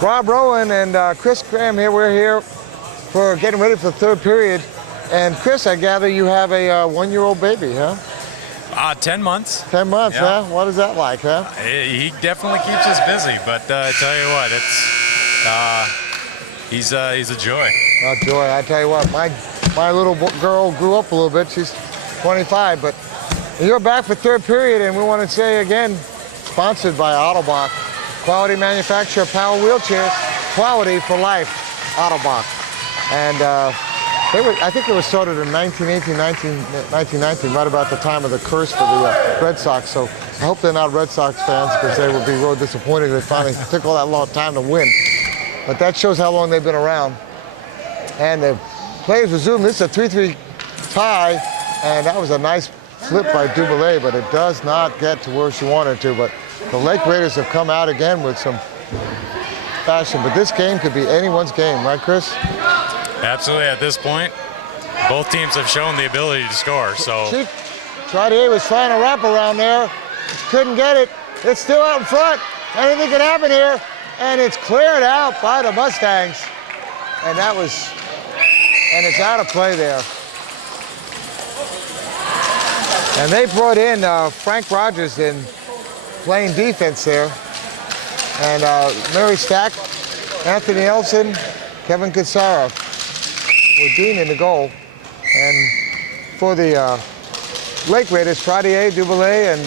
Rob Rowan and Chris Graham here. We're here for getting ready for the third period. And Chris, I gather you have a one-year-old baby, huh? 10 months. 10 months, Yeah. huh? What is that like, huh? He definitely keeps us busy, but I tell you what, he's a joy. Oh, joy, I tell you what, my little girl grew up a little bit. She's 25, but you're back for third period, and we want to say again, sponsored by Ottobock, quality manufacturer of power wheelchairs, quality for life, Ottobock. And I think it was started in 1919, right about the time of the curse for the Red Sox. So I hope they're not Red Sox fans because they would be real disappointed they finally took all that long time to win. But that shows how long they've been around. And the plays resume. This is a 3-3 tie, and that was a nice flip by Dumoulin, but it does not get to where she wanted to. But the Lake Raiders have come out again with some fashion. But this game could be anyone's game, right, Chris? Absolutely. At this point, both teams have shown the ability to score. So Trottier was trying to wrap around there, couldn't get it. It's still out in front. Anything can happen here, and it's cleared out by the Mustangs. And it's out of play there. And they brought in Frank Rogers in playing defense there. And Mary Stack, Anthony Elson, Kevin Katsara were Dean in the goal. And for the Lake Raiders, Trottier, Dumoulin, and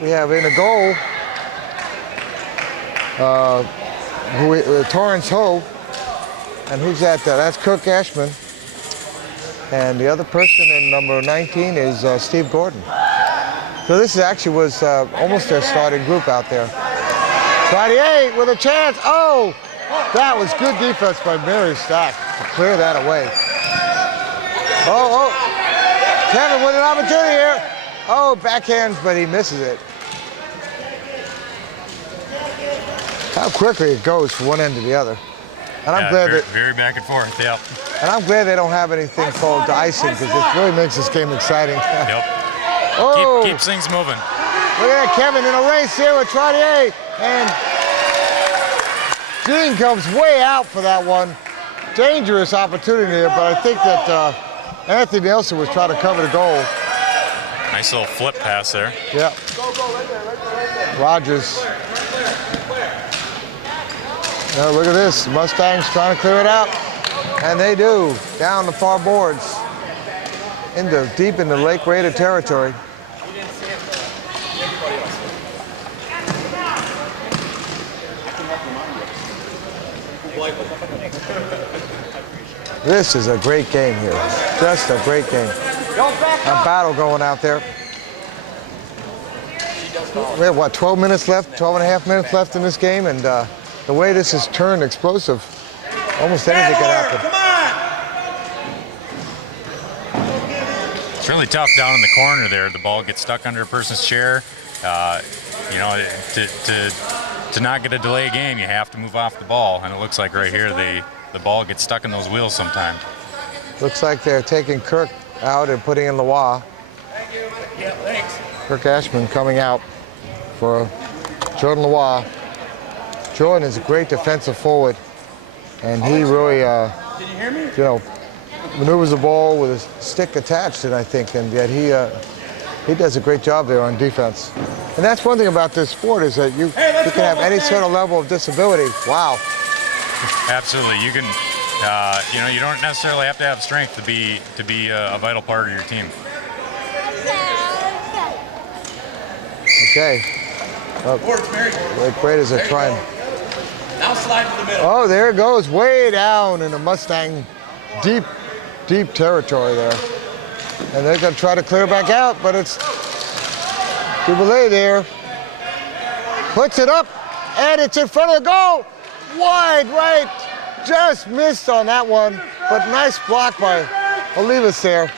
we have in the goal Torrance Ho. And who's that? That's Kirk Ashman. And the other person in number 19 is Steve Gordon. So this actually was almost their starting group out there. Trottier with a chance. Oh, that was good defense by Mary Stack to clear that away. Oh, Kevin with an opportunity here. Oh, backhands, but he misses it. How quickly it goes from one end to the other. And I'm glad very back and forth, yep. And I'm glad they don't have anything called icing because it really makes this game exciting. Yep. Oh, Keeps things moving. Look at that, Kevin in a race here with Trottier. And Dean comes way out for that one. Dangerous opportunity there, but I think that Anthony Nelson was trying to cover the goal. Nice little flip pass there. Yeah. Rogers. Now look at this. Mustangs trying to clear it out. And they do. Down the far boards. Deep into Lake Raider territory. This is a great game here. Just a great game. A battle going out there. We have, what, 12 minutes left, 12 and a half minutes left in this game, and the way this has turned explosive, almost anything could happen. It's really tough down in the corner there. The ball gets stuck under a person's chair. You know, to not get a delay game, you have to move off the ball, and it looks like right here the ball gets stuck in those wheels sometimes. Looks like they're taking Kirk out and putting in Lavoie. Yeah, thanks. Kirk Ashman coming out for Jordan Lavoie. Jordan is a great defensive forward, and he really, you know, maneuvers the ball with his stick attached to it, I think, and yet he does a great job there on defense. And that's one thing about this sport is that you can have any sort of level of disability. Wow. Absolutely, you can. You know, you don't necessarily have to have strength to be a vital part of your team. Okay. Lake Raiders are trying. Now slide to the middle. Oh, there it goes, way down in the Mustang deep territory there. And they're going to try to clear back out, but it's Dumoulin there. Puts it up, and it's in front of the goal. Wide right. Just missed on that one, but nice block by Olivas there.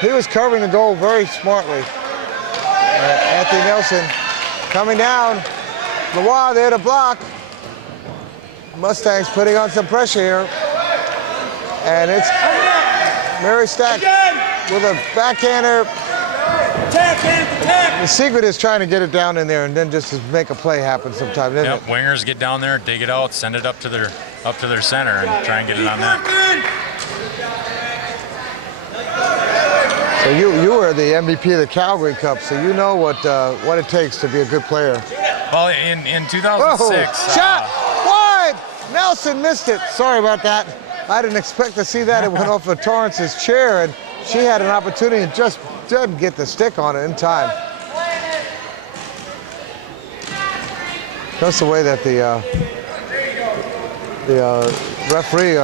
He was covering the goal very smartly. Anthony Nelson coming down. Lavoie there to block. Mustangs putting on some pressure here. And it's Mary Stack with a backhander. The secret is trying to get it down in there and then just to make a play happen sometimes, isn't Yep, wingers get down there, dig it out, send it up to their center, and try and get it on net. it? So you were the MVP of the Calgary Cup, so you know what it takes to be a good player. Well, in Whoa, 2006, shot wide. Nelson missed it. Sorry about that. I didn't expect to see that. It went off of Torrance's chair, and she had an opportunity and just didn't get the stick on it in time. That's the way that the referee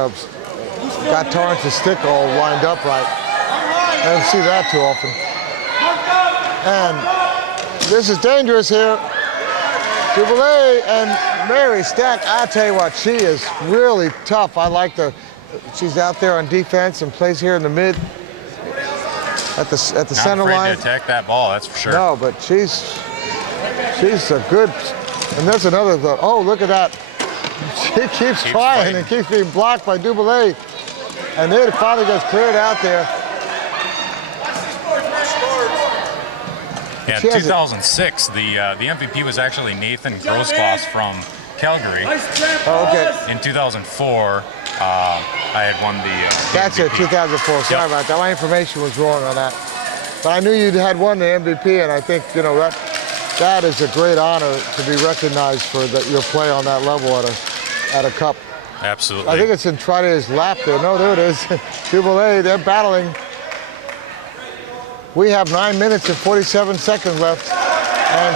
got Torrance's stick all lined up right. I don't see that too often. And this is dangerous here. Duboulet and Mary Stack, I tell you what, she is really tough. I like she's out there on defense and plays here in the mid at the center not afraid line. to attack that ball, that's for sure. No, but she's a good. And there's another. Oh, look at that! She keeps trying fighting. and keeps being blocked by Duboulet, and then it finally gets cleared out there. Yeah, She has 2006, the MVP was actually Nathan Grosskloss from Calgary. Oh, okay. In 2004, I had won the That's it, MVP. 2004. Sorry Yep. about that. My information was wrong on that. But I knew you had won the MVP, and I think that is a great honor to be recognized for your play on that level at a cup. Absolutely. I think it's in Trottier's lap there. No, there it is. Duboulet, they're battling. We have 9 minutes and 47 seconds left. And,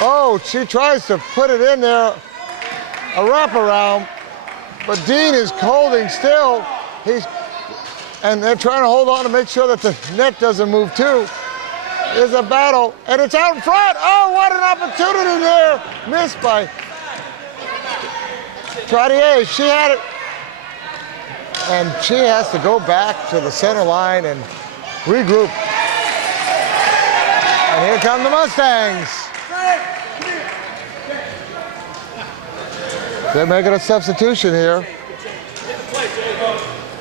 oh, she tries to put it in there, a wraparound, but Dean is holding still. And they're trying to hold on to make sure that the net doesn't move too. There's a battle, and it's out in front. Oh, what an opportunity there. Missed by Trottier. She had it. And she has to go back to the center line and regroup. And here come the Mustangs. They're making a substitution here.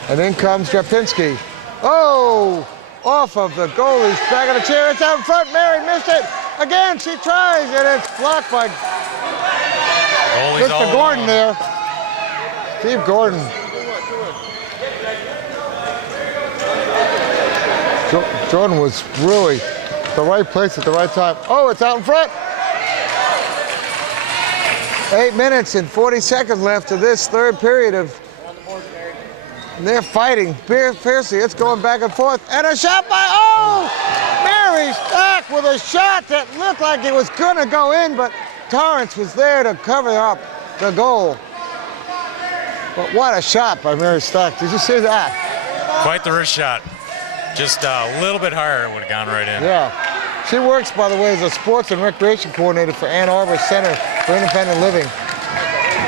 And in comes Drapinski. Oh, off of the goalie's back of the chair. It's out in front. Mary missed it. Again, she tries, and it's blocked by Goalie's all Mr. Gordon alone. there. Steve Gordon. Jordan was really the right place at the right time. Oh, it's out in front. 8 minutes and 40 seconds left of this third period of. They're fighting fiercely. It's going back and forth. And a shot by, Mary Stack with a shot that looked like it was going to go in, but Torrance was there to cover up the goal. But what a shot by Mary Stack. Did you see that? Quite the wrist shot. Just a little bit higher, it would have gone right in. Yeah. She works, by the way, as a sports and recreation coordinator for Ann Arbor Center for Independent Living.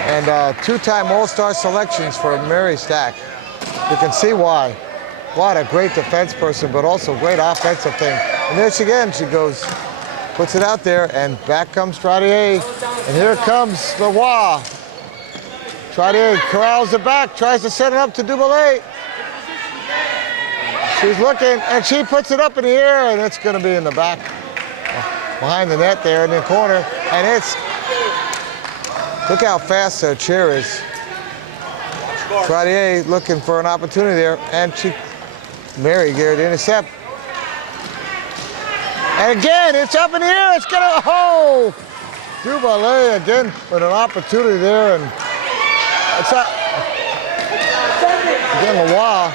And two-time All-Star selections for Mary Stack. You can see why. What a great defense person, but also great offensive thing. And there she again, she goes, puts it out there, and back comes Trottier. And here comes Leroy. Trottier corrals it back, tries to set it up to Duboulet. She's looking, and she puts it up in the air, and it's going to be in the back, behind the net there in the corner. And it's, look how fast her chair is. Trottier looking for an opportunity there, and Mary Garrett intercept. And again, it's up in the air, it's gonna, Duboulet again with an opportunity there, and it's up. Again, Leroy.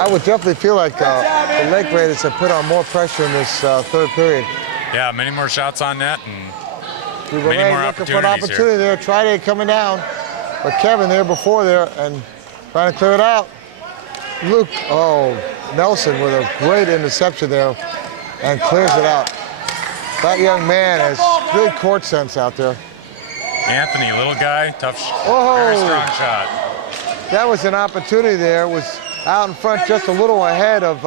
I would definitely feel like the Lake Raiders have put on more pressure in this third period. Yeah, many more shots on net, and Duboulet more looking for an opportunities opportunity there. Trottier coming down, but Kevin there before there and trying to clear it out. Luke, Nelson with a great interception there and clears it out. That young man has good court sense out there. Anthony, little guy, tough, Oh. very strong shot. That was an opportunity there. It was out in front just a little ahead of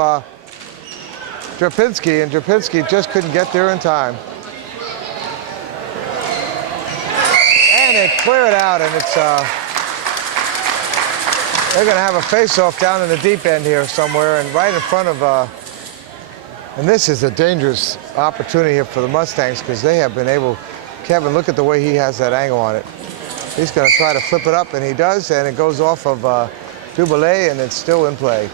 Drapinski, and Drapinski just couldn't get there in time. And they clear it out, and it's They're going to have a face-off down in the deep end here somewhere, and right in front of. And this is a dangerous opportunity here for the Mustangs because they have been able. Kevin, look at the way he has that angle on it. He's going to try to flip it up, and he does, and it goes off of Dubélé, and it's still in play.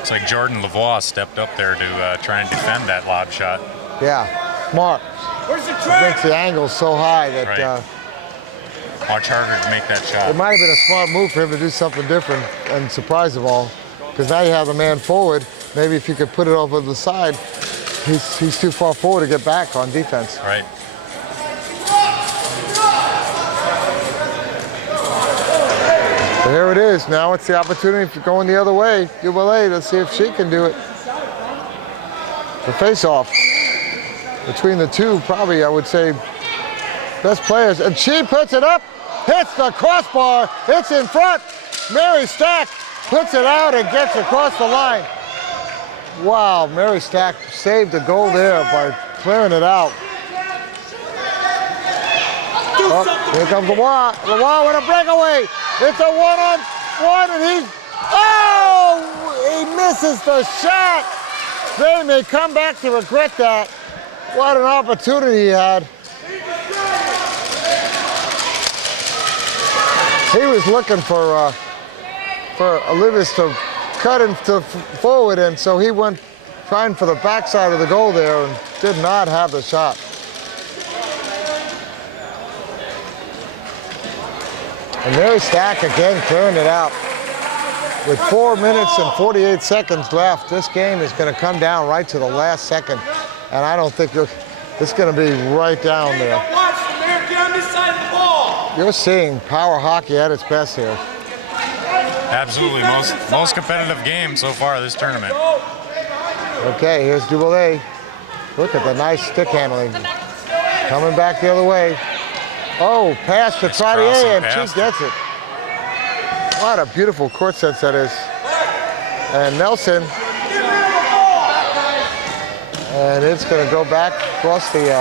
It's like Jordan Lavoie stepped up there to try and defend that lob shot. Yeah, smart. Where's the It track? makes the angle so high that Right. Much harder to make that it shot. might have been a smart move for him to do something different and surprise them all. Because now you have the man forward. Maybe if you could put it over the side, he's too far forward to get back on defense. Right. So here it is. Now it's the opportunity for going the other way. Dubélé, let's see if she can do it. The face-off between the two, probably I would say best players. And she puts it up, hits the crossbar. It's in front. Mary Stack puts it out and gets across the line. Wow, Mary Stack saved a goal there by clearing it out. Oh, here comes Lavoie. Lavoie with a breakaway. It's a one-on-one, and he misses the shot. They may come back to regret that. What an opportunity he had. He was looking for Olivas to cut him to forward, and so he went trying for the backside of the goal there and did not have the shot. And Mary Stack again clearing it out. With 4 minutes and 48 seconds left, this game is going to come down right to the last second, and I don't think it's going to be right down there. Watch the man get on this side of the ball. You're seeing power hockey at its best here. Absolutely, most competitive game so far this tournament. Okay, here's Dubélé. Look at the nice stick handling. Coming back the other way. Oh, pass to Nice Trottier, crossing and pass. she gets it. What a beautiful court sense that is. And Nelson. And it's going to go back across the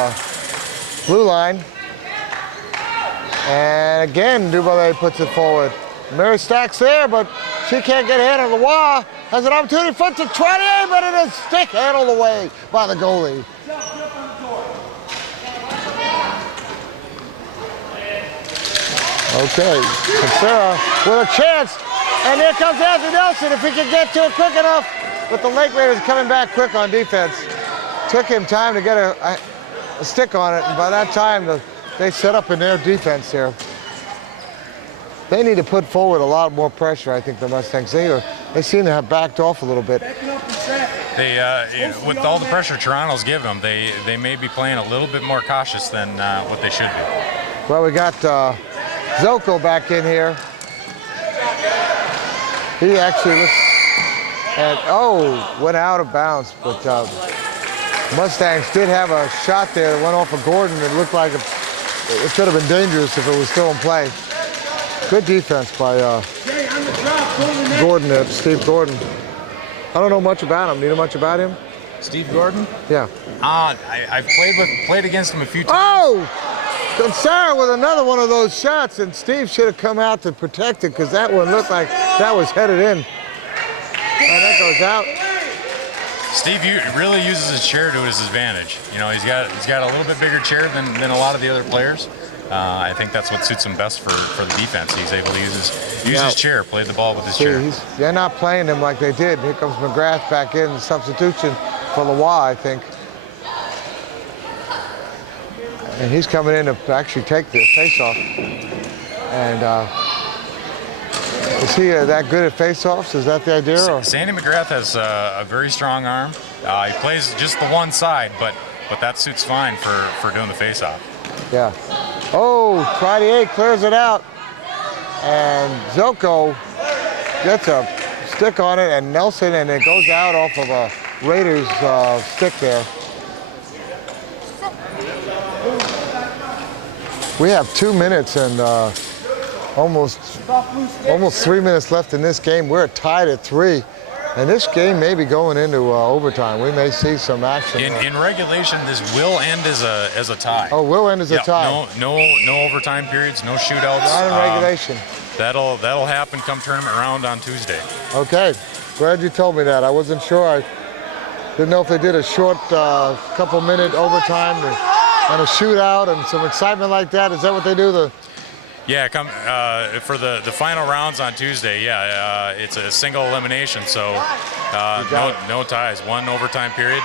blue line. And again, Dubélé puts it forward. Mary Stack's there, but she can't get ahead of Lavoie. Has an opportunity foot to Trottier, but it is stick handled away by the goalie. Okay, Sarah with a chance, and here comes Anthony Nelson if he can get to it quick enough. But the Lake Raiders coming back quick on defense. Took him time to get a stick on it, and by that time they set up in their defense here. They need to put forward a lot more pressure, I think, the Mustangs. They seem to have backed off a little bit. They, with all the pressure Toronto's given them, they may be playing a little bit more cautious than what they should be. Well, we got Zelko back in here. He actually looks at, went out of bounds, but Mustangs did have a shot there that went off of Gordon. It looked like it could have been dangerous if it was still in play. Good defense by Gordon, Steve Gordon. I don't know much about him. Do you know much about him? Steve Gordon? Yeah. I've played against him a few times. Oh! Gonzara with another one of those shots, and Steve should have come out to protect it because that one looked like that was headed in. And that goes out. Steve really uses his chair to his advantage. You know, he's got a little bit bigger chair than a lot of the other players. I think that's what suits him best for the defense. He's able to use his chair, play the ball with his chair. They're not playing him like they did. Here comes McGrath back in, substitution for Lavoie, I think. And he's coming in to actually take the face-off. And is he that good at face-offs? Is that the idea? Or? Sandy McGrath has a very strong arm. He plays just the one side, but that suits fine for doing the face-off. Yeah. Oh, Trottier clears it out. And Zelko gets a stick on it, and Nelson, and it goes out off of a Raiders stick there. We have 2 minutes and almost 3 minutes left in this game. We're tied at 3. And this game may be going into overtime. We may see some action. In regulation, this will end as a tie. Oh, will end as a tie. No overtime periods, no shootouts. Not in regulation. that'll happen come tournament round on Tuesday. Okay, glad you told me that. I wasn't sure. I didn't know if they did a short couple-minute overtime and a shootout and some excitement like that. Is that what they do? Yeah, come for the final rounds on Tuesday. Yeah, it's a single elimination, so no ties. One overtime period,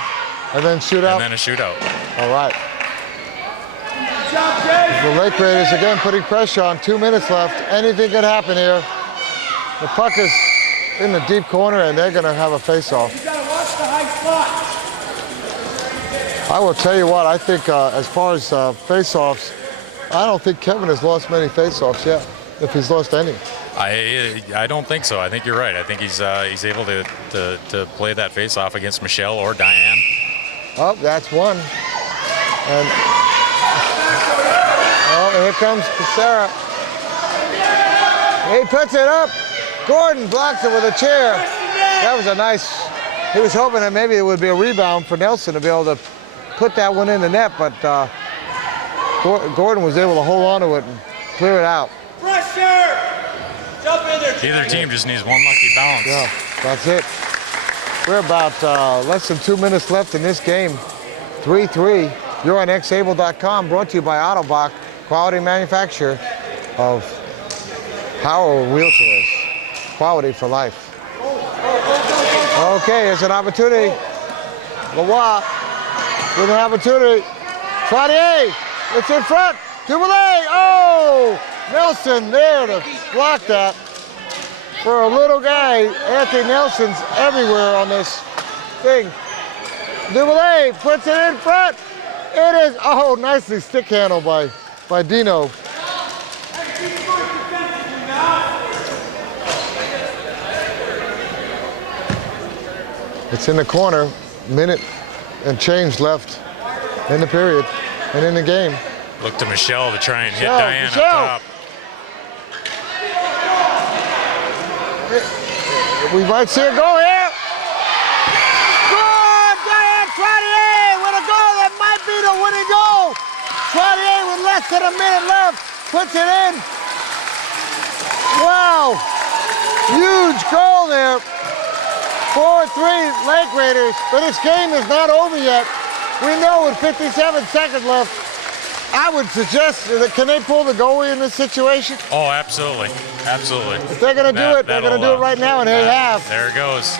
And then shootout? and then a shootout. All right. The Lake Raiders again putting pressure on. 2 minutes left. Anything could happen here. The puck is in the deep corner, and they're going to have a face-off. You gotta watch the high spot. I will tell you what, I think as far as face-offs, I don't think Kevin has lost many face-offs yet, if he's lost any. I don't think so. I think you're right. I think he's able to play that face-off against Michelle or Diane. Oh, that's one. And oh, here comes Sarah. He puts it up. Gordon blocks it with a chair. That was a nice, he was hoping that maybe it would be a rebound for Nelson to be able to put that one in the net, but Gordon was able to hold on to it and clear it out. Pressure! Jump in there. Either team just needs one lucky bounce. Yeah, that's it. We're about less than 2 minutes left in this game. 3-3. You're on xable.com, brought to you by Autobach, quality manufacturer of power wheelchairs. Quality for life. Okay, it's an opportunity. Lavoie with an opportunity. Trottier, it's in front. Duvalier, oh! Nelson there to block that. For a little guy, Anthony Nelson's everywhere on this thing. Duvalier puts it in front. It is, oh, nicely stick handled by Dino. It's in the corner, minute and change left in the period and in the game. Look to Michelle to try and hit Michelle, Diane Michelle. up top. We might see a goal here. Good, Diane Trottier with a goal that might be the winning goal. Trottier with less than a minute left puts it in. Wow, huge goal there. 4-3 Lake Raiders, but this game is not over yet. We know with 57 seconds left, I would suggest that can they pull the goalie in this situation? Oh, absolutely, absolutely. If they're going to do it, they're going to do it right now, and they have. There it goes.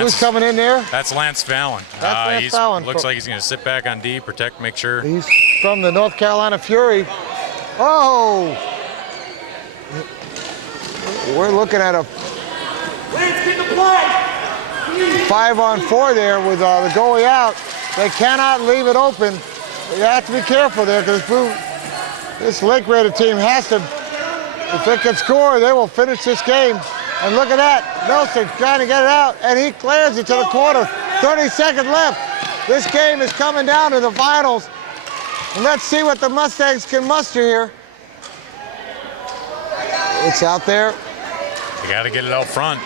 Who's coming in there? That's Lance Fallon. That's Lance Fallon. Looks like he's going to sit back on D, protect, make sure. He's from the North Carolina Fury. Oh! We're looking at a Lance, get the play. 5-on-4 there with the goalie out. They cannot leave it open. You have to be careful there because this Lake Raider team has to, if they can score, they will finish this game. And look at that, Nelson trying to get it out, and he clears it to the corner. 30 seconds left. This game is coming down to the finals. And let's see what the Mustangs can muster here. It's out there. You got to get it out front.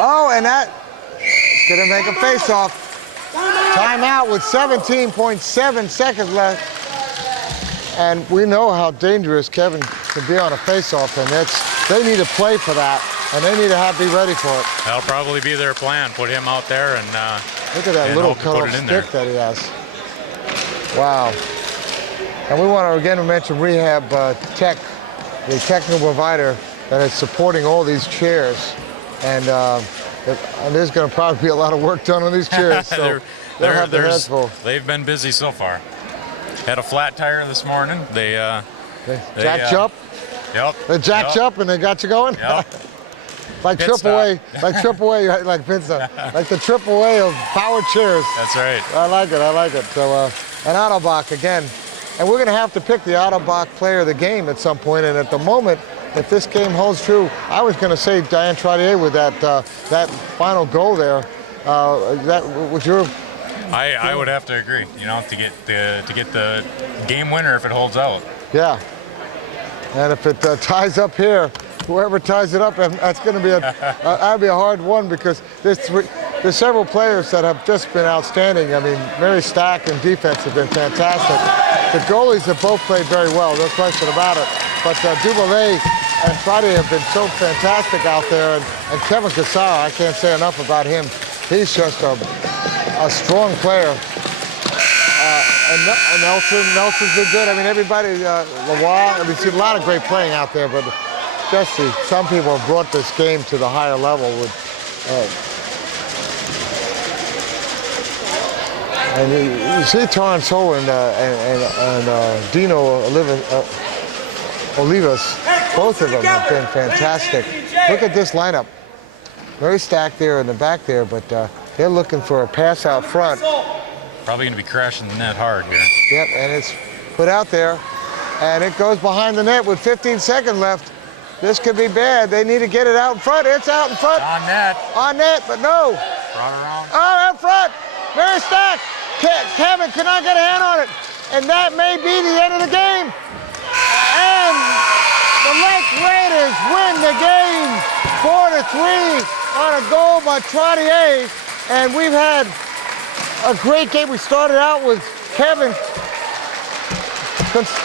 Oh, and that is going to make a face-off. Timeout with 17.7 seconds left. And we know how dangerous Kevin can be on a face-off, and they need to play for that, and they need to be ready for it. That'll probably be their plan. Put him out there and look at that and little hope to put cut-off it in stick there. that he has. Wow. And we want to again mention Rehab Tech, the technical provider that is supporting all these chairs. And there's going to probably be a lot of work done on these chairs, so they'll have their hands full. They've been busy so far. Had a flat tire this morning. They jacked you up? Yep. They jacked you up and they got you going? Yep. Like Pit AAA, like AAA, like pizza, like the AAA of power chairs. That's right. I like it, I like it. So, an Autobach again. And we're going to have to pick the Autobach player of the game at some point, and at the moment, if this game holds true, I was going to say Diane Trottier with that final goal there. That was your. I would have to agree. You know, to get the game winner if it holds out. Yeah. And if it ties up here, whoever ties it up, that's going to be that'd be a hard one because there's several players that have just been outstanding. I mean, Mary Stack and defense have been fantastic. The goalies have both played very well, no question about it. But Dumoulin and Friday have been so fantastic out there. And Kevin Cassara, I can't say enough about him. He's just a strong player. And Nelson's been good. I mean, everybody, Lavoie, we've seen a lot of great playing out there, but just some people have brought this game to the higher level. And you see Torrance Ho and Dino Olivas, both of them have been fantastic. Look at this lineup. Very stacked there in the back there, but they're looking for a pass out front. Probably going to be crashing the net hard here. Yep, and it's put out there, and it goes behind the net with 15 seconds left. This could be bad. They need to get it out in front. It's out in front. On net. On net, but no. Brought around. Oh, out front. Very stacked. Kevin cannot get a hand on it. And that may be the end of the game. And the Lake Raiders win the game 4-3 on a goal by Trottier. And we've had a great game. We started out with Kevin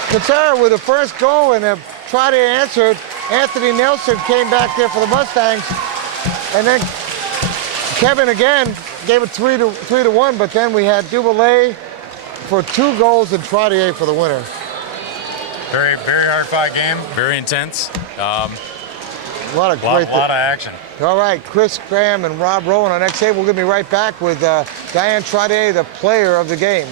Cassara with the first goal, and Trottier answered. Anthony Nelson came back there for the Mustangs. And then Kevin again gave it 3-1, but then we had Dumoulin for 2 goals and Trottier for the winner. Very, very hard fought game. Very intense. A lot of great lot of action. All right, Chris Graham and Rob Rowan on XA. We're going to be right back with Diane Trottier, the player of the game.